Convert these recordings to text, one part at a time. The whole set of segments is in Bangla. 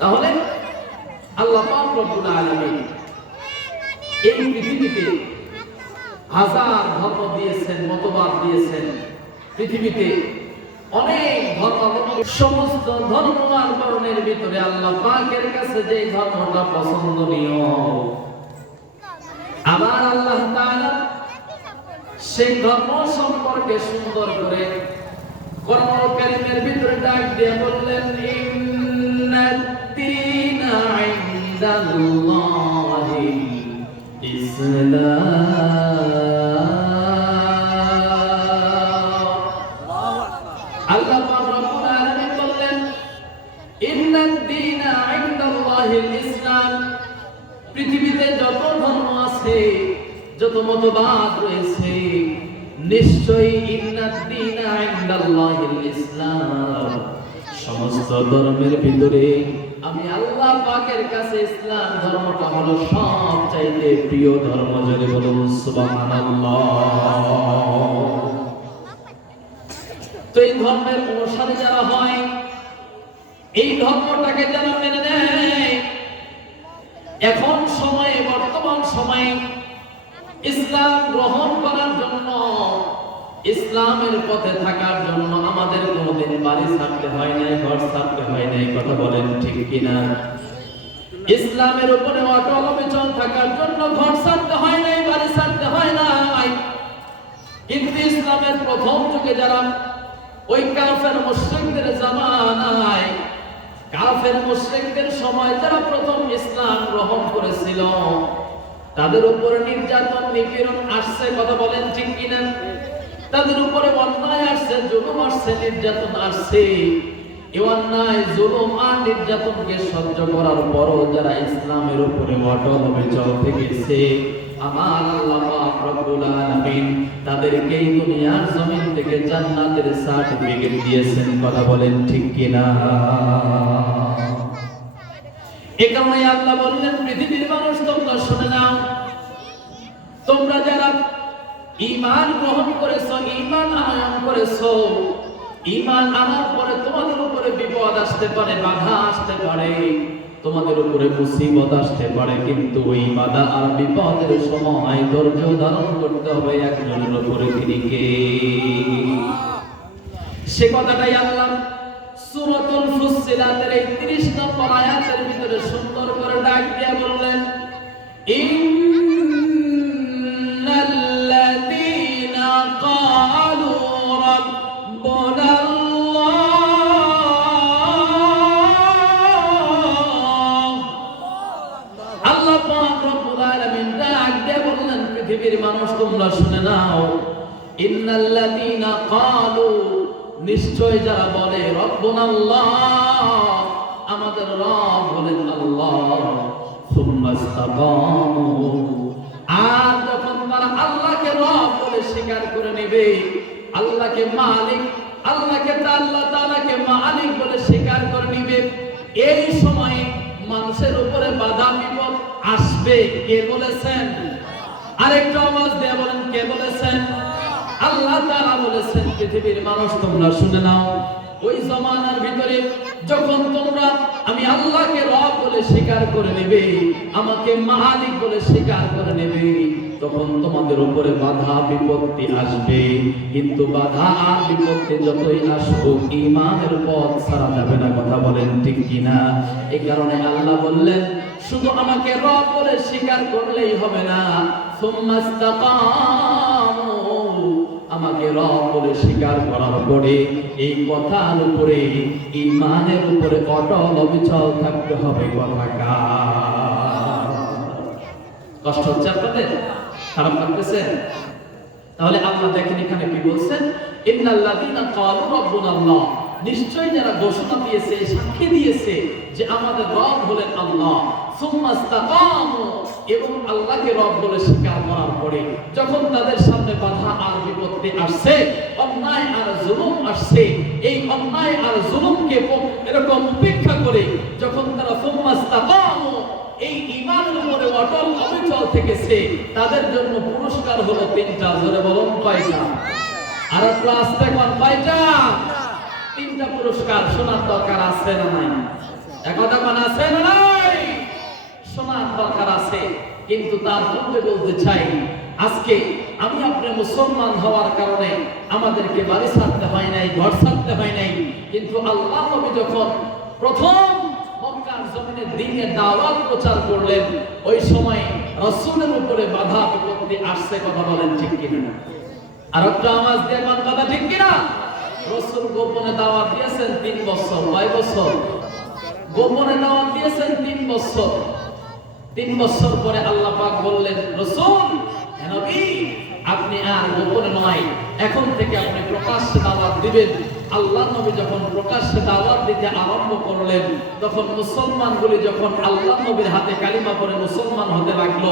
তাহলে আল্লাহ পাক রব্বুল আলামিন এই পৃথিবীতে হাজার ধর্ম দিয়েছেন, মতবাদ দিয়েছেন। পৃথিবীতে অনেক ধর্মাবলম্বী, সমস্ত ধর্ম আর বর্ণের ভিতরে আল্লাহ পাকের কাছে যে ধর্মটা পছন্দনীয়, আবার আল্লাহ তাআলা সেই ধর্ম সম্পর্কে সুন্দর করে কোরআন কারীমের ভিতরে ডাক দিয়ে বললেন, ইন্নাদ-দীনা ইনদাল্লাহিল ইসলাম। আল্লাহ পাক রব্বুল আলামিন বললেন, ইন্নাদ-দীনা ইনদাল্লাহিল ইসলাম। পৃথিবীতে যত ধর্ম আছে, যত মতবাদ রয়েছে, নিশ্চয়ই ইন্নাদ-দীনা ইনদাল্লাহিল ইসলাম, সমস্ত ধর্মের ভিতরে আমি আল্লাহ পাকের কাছে ইসলাম ধর্মটা হলো সবচাইতে প্রিয় ধর্ম। যদি বলুন সুবহানাল্লাহ। তো এই ধর্মের অনুসারী যারা হয়, এই ধর্মটাকে যারা মেনে নেয়, এখন সময়ে, বর্তমান সময়ে ইসলাম গ্রহণ করার জন্য, ইসলামের পথে থাকার জন্য আমাদের কোনোদিন বাড়ি ছাড়তে হয় নাই, ঘর ছাড়তে হয় নাই। কথা বলেন ঠিক কিনা? ইসলামের উপরে অটল অবিচল থাকার জন্য ঘর ছাড়তে হয় নাই, বাড়ি ছাড়তে হয় নাই। কিন্তু ইসলামের প্রথম যুগে যারা ওই কাফের মুশরিকদের জামানায়, কাফের মুশরিকদের সময় যারা প্রথম ইসলাম গ্রহণ করেছিল, তাদের উপরে নির্যাতন, নিপীড়ন আসছে। কথা বলেন ঠিক কিনা? তাদের উপরে অন্যায় আসছে, জুলুম আসছে, নির্যাতন আসছে। এই অন্যায়, জুলুম আর নির্যাতনকে সহ্য করার পরও যারা ইসলামের উপরে অটল অবিচল থেকেছে, আমার আল্লাহ পাক রব্বুল আলামিন তাদেরকে এই দুনিয়ার জমিন থেকে জান্নাতের সার্টিফিকেট দিয়েছেন। কথা বলেন ঠিক কিনা? এই কারণে আল্লাহ বললেন, পৃথিবীর মানুষ তোমরা শুনে নাও, তোমরা যারা ঈমান গ্রহণ করেছো, ঈমান আনয়ন করেছো, ঈমান আনার পরে তোমাদের উপরে বিপদ আসতে পারে, বাধা আসতে পারে, তোমাদের উপরে মুসিবত আসতে পারে, কিন্তু ওই বাধা আর বিপদের সময় ধৈর্য ধারণ করতে হবে একজনের উপরে। তিনি কে? সে কথাটাই আল্লাহ সূরাতুল ফুসসিলাতের ৩১ নম্বর আয়াতের ভিতরে সুন্দর করে ডাক দিয়ে বললেন, ইন্নাল্লাযীনা ক্বালু রাব্বুনাল্লাহ। আল্লাহ পাক রব্বুল আলামিন ডাক দিয়ে বললেন, পৃথিবীর মানুষ তোমরা শুনে নাও, ইন্নাল্লাযীনা ক্বালু, নিশ্চয় যারা বলে, রব্বুনাল্লাহ, আমাদের রব হলেন আল্লাহ, সুম্মা ইসতাকামু, আর যখন তারা আল্লাহকে রব বলে স্বীকার করে নেবে, আল্লাহকে মালিক, আল্লাহকে আল্লাহ তাআলাকে মালিক বলে স্বীকার করে নেবে, এই সময় মানুষের উপরে বাধা বিপদ আসবে। কে বলেছেন? আরেকটা আওয়াজ দিয়ে বলেন, কে বলেছেন? আল্লাহ তাআলা বলেছেন, পৃথিবীর মানুষ তোমরা শুনে নাও, ওই জমানার ভিতরে যখন তোমরা আমি আল্লাহকে রব বলে স্বীকার করে নেবে, আমাকে মালিক বলে স্বীকার করে নেবে, তখন তোমাদের উপরে বাধা বিপত্তি আসবে। কিন্তু বাধা আর বিপত্তি যতই আসুক, ঈমানের পথ ছাড়া যাবে না। কথা বলেন ঠিক কিনা? এই কারণে আল্লাহ বললেন, শুধু আমাকে রব বলে স্বীকার করলেই হবে না, সুম্মা ইসতাকামু, আমাকে রব বলে স্বীকার করার পরে এই কথার উপরে, ঈমানের উপরে অটল অবিচল থাকতে হবে। কথা কষ্ট হচ্ছে আপনাদের? খারাপ লাগতেছে? তাহলে আল্লাহ দেখেন এখানে কি বলছেন, ইন্নাল্লাযীনা ক্বালু রাব্বুনাল্লাহ, নিশ্চয় যারা ঘোষণা দিয়েছে, সাক্ষী দিয়েছে যে আমাদের রব হলেন আল্লাহ, সুম্মা ইসতাকামু, এবং আল্লাহকে রব বলে স্বীকার করার পরে যখন তাদের সামনে বাধা আর বিপত্তি আসছে, অন্যায় আর জুলুম আসছে, এই অন্যায় আর জুলুমকে এরকম উপেক্ষা করে যখন তারা সুম্মা ইসতাকামু, এই ঈমানের উপরে অটল অবিচল থেকেছে, তাদের জন্য পুরস্কার হলো ৩টা। জোরে বলুন কয়টা? আর একটু আস্তে কোন কয়টা? তিনটা পুরস্কার শোনার দরকার আছে না নাই? একথা কোন আছে না নাই? শোনার দরকার আছে। কিন্তু তার পূর্বে বলতে চাই, আজকে আমি আপনি মুসলমান হওয়ার কারণে আমাদেরকে বাড়ি ছাড়তে হয় নাই, ঘর ছাড়তে হয় নাই। কিন্তু আল্লাহ নবী যখন প্রথম মক্কার জমিনে দ্বীনের দাওয়াত প্রচার করলেন, ওই সময় রাসূলের উপরে বাধা বিপত্তি আসছে। কথা বলেন ঠিক কিনা? আর একটা আওয়াজ দিয়ে কোন কথা ঠিক কিনা? রাসূল গোপনে দাওয়াত দিয়েছেন 3 বছর। কয় বছর? গোপনে দাওয়াত দিয়েছেন 3 বছর। 3 বছর পরে আল্লাহ পাক বললেন, রাসূল হে নবী, আপনি আর গোপনে নয়, এখন থেকে আপনি প্রকাশ্যে দাওয়াত দিবেন। আল্লাহ নবী যখন প্রকাশ্যে দাওয়াত দিতে আরম্ভ করলেন, তখন মুসলমানগুলি যখন আল্লাহ নবীর হাতে কালিমা পড়ে মুসলমান হতে লাগলো,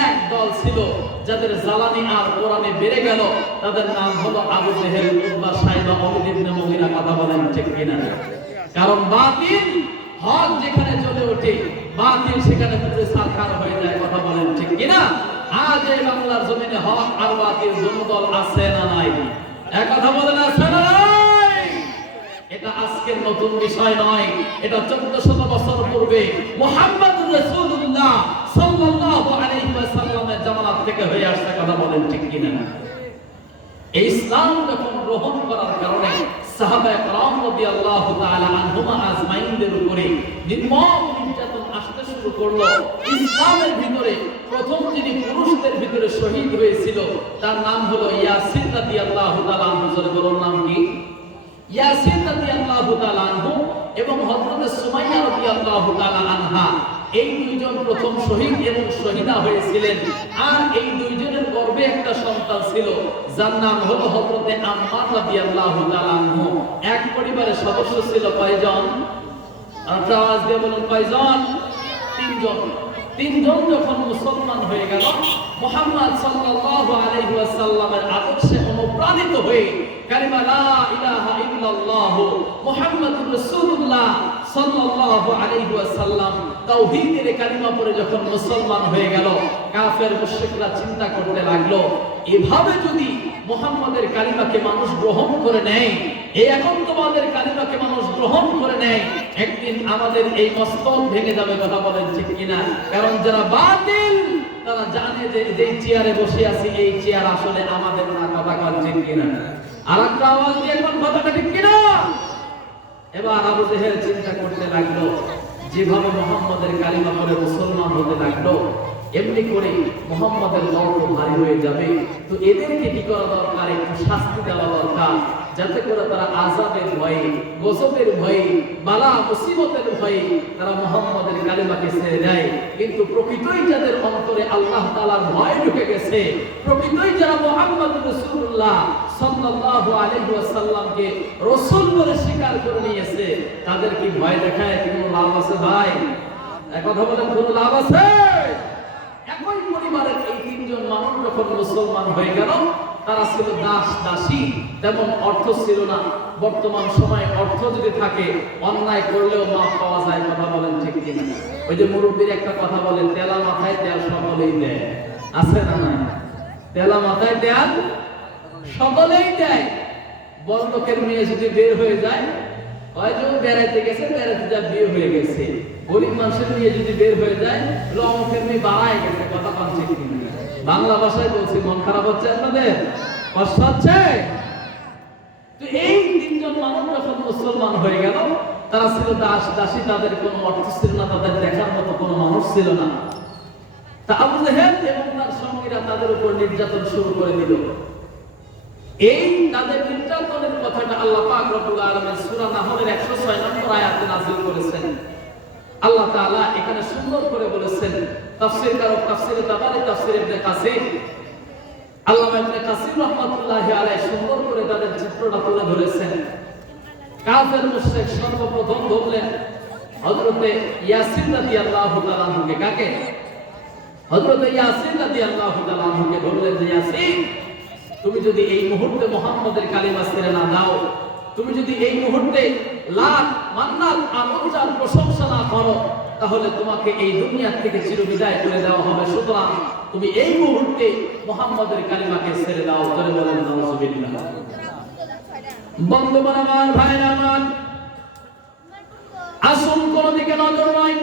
এক দল ছিল যাদের জ্বালানি আর কোরআনে বেড়ে গেল। তাদের নাম হলো আবু জেহেল, উতবা, সাইবা, ওলীদ ইবনে মুগীরা। কথা বলেন ঠিক কিনা? কারণ বাতিল হক যেখানে চলে ওঠে, বাতিল সেখানে পুরো সারখার হয়ে যায়। কথা বলেন ঠিক কিনা? আজ এই বাংলার জমিনে হক আর বাতিল দুটো দল আছে না নাই? এক কথা বলেন, আছে না নাই? এটা আজকের নতুন বিষয় নয়, এটা 1400 বছর পূর্বে মুহাম্মদুর রাসূলুল্লাহ সাল্লাল্লাহু আলাইহি ওয়াসাল্লামের জামানাত থেকে হয়ে আসছে। কথা বলেন ঠিক কিনা? এই ইসলাম যখন গ্রহণ করার কারণে সাহাবায়ে কেরাম রাদিয়াল্লাহু তাআলা আনহুমা আজমাইনদের উপরে নির্মম নির্যাতন আসতে শুরু করলো। ইসলামের ভিতরে প্রথম যিনি পুরুষদের ভিতরে শহীদ হয়েছিল তার নাম হলো ইয়াসির রাদিয়াল্লাহু তাআলা আনহু। বলুন নাম কি? ইয়াসির রাদিয়াল্লাহু তাআলা আনহু এবং হযরত সুমাইয়া রাদিয়াল্লাহু তাআলা আনহা, এই দুইজন প্রথম শহীদ এবং শহীদা হয়েছিলেন। আর এই দুইজনের গর্ভে একটা সন্তান ছিল যার নাম হলো হযরত আম্মার রাদিয়াল্লাহু তাআলা আনহু। এক পরিবারের সদস্য ছিল কয়জন? আওয়াজ দিয়ে বলুন, কয়জন? 3 জন। 3 জন যখন মুসলমান হয়ে গেল, মুহাম্মদ সাল্লাল্লাহু আলাইহি ওয়াসাল্লামের আদর্শে অনুপ্রাণিত হয়ে কালিমা লা ইলাহা ইল্লাল্লাহ মুহাম্মাদুর রাসূলুল্লাহ সাল্লাল্লাহু আলাইহি ওয়াসাল্লাম তাওহীদের কালিমা পড়ে যখন মুসলমান হয়ে গেল, কাফের মুশরিকরা চিন্তা করতে লাগলো, এভাবে যদি মুহাম্মাদের কালিমাকে মানুষ গ্রহণ করে নেয়, এই একত্ববাদের কালিমাকে মানুষ গ্রহণ করে নেয়, একদিন আমাদের এই মস্তক ভেঙে যাবে। কথা বলেন ঠিক কিনা? কারণ যারা বাতিল তারা জানে যে যেই চেয়ারে বসে আছি এই চেয়ার আসলে আমাদের না। কথা বলেন ঠিক কিনা? আরেকটা আওয়াজ দিয়ে কোন কথাটা ঠিক কিনা? এবার আবু জেহেল চিন্তা করতে লাগলো, যেভাবে মুহাম্মাদের কালিমা পড়ে মুসলমান হতে লাগলো, এমনি করে মুহাম্মাদের দল ভারী হয়ে যাবে। তো এদেরকে কি করা দরকার? একটু শাস্তি দেওয়া দরকার, যাতে করে তারা আযাবের ভয়ে, গজবের ভয়ে, বালা মুসিবতের ভয়ে তারা মুহাম্মাদের কালিমাকে ছেড়ে দেয়। কিন্তু প্রকৃতই যাদের অন্তরে আল্লাহ তাআলার ভয় ঢুকে গেছে, প্রকৃতই যারা মুহাম্মদুর রাসূলুল্লাহ সাল্লাল্লাহু আলাইহি ওয়াসাল্লামকে রাসূল বলে স্বীকার করে নিয়েছে, তাদের কি ভয় দেখায় কোনো লাভ আছে ভাই? এক কথা বলেন, কোনো লাভ আছে? একই পরিবারের এই 3 জন মানুষ যখন মুসলমান হয়ে গেল, তারা ছিল দাস দাসী, তেমন অর্থ ছিল না। বর্তমান সময়ে অর্থ যদি থাকে অন্যায় করলেও মাফ পাওয়া যায়। কথা বলেন ঠিক কিনা? ওই যে মুরব্বীর একটা কথা বলে, তেলা মাথায় তেল সকলেই দেয়। আছে না নাই? তেলা মাথায় তেল সকলেই দেয়। বড় লোকের মেয়ে যদি বের হয়ে যায়, হয়তো বেড়াইতে গেছে, বেড়াইতে যা বিয়ে হয়ে গেছে। গরিব মানুষের মেয়ে যদি বের হয়ে যায়, অমুকের মেয়ে বাড়ায় গেছে। কথা বলছে কি? বাংলা ভাষায় বলছি, মন খারাপ হচ্ছে আপনাদের? কষ্ট হচ্ছে? তো এই 3 জন মানুষ যখন মুসলমান হয়ে গেল, তারা ছিল দাস দাসী, তাদের কোনো অর্থ ছিল না, তাদের দেখার মতো কোনো মানুষ ছিল না। তা আবু জেহেল এবং তার সঙ্গীরা তাদের উপর নির্যাতন শুরু করে দিল। এই তাদের নির্যাতনের কথাটা আল্লাহ পাক রব্বুল আলামিন সূরা নাহলের 106 নম্বর আয়াতে নাযিল করেছেন। আল্লাহ তাআলা এখানে সুন্দর করে বলেছেন, তাফসীরকারক তাফসীরে তাবারি, তাফসীর ইবনে কাসির, আল্লামা ইবনে কাসির রাহমাতুল্লাহি আলাইহি সুন্দর করে তাদের চিত্রটা তুলে ধরেছেন। কাফের মুশরিক সর্বপ্রথম ধরলেন হযরতে ইয়াসির রাদিয়াল্লাহু তাআলা আনহুকে। কাকে? হযরতে ইয়াসির রাদিয়াল্লাহু তাআলা আনহুকে ধরলেন যে, ইয়াসির, তুমি যদি এই মুহূর্তে মুহাম্মাদের কালিমা ছেড়ে না দাও, তুমি যদি এই মুহূর্তে লাখ মান্নাত আর উচ্চার প্রশংসা না করো, তাহলে তোমাকে এই দুনিয়া থেকে চিরবিদায় করে দেওয়া হবে। সুতরাং তুমি এই মুহূর্তে মুহাম্মাদের কালিমাকে ছেড়ে দাও। জোরে বলেন নাউজুবিল্লাহ। বন্ধুগণ আমার, ভাইরা আমার, আসুন কোন দিকে নজর নয়,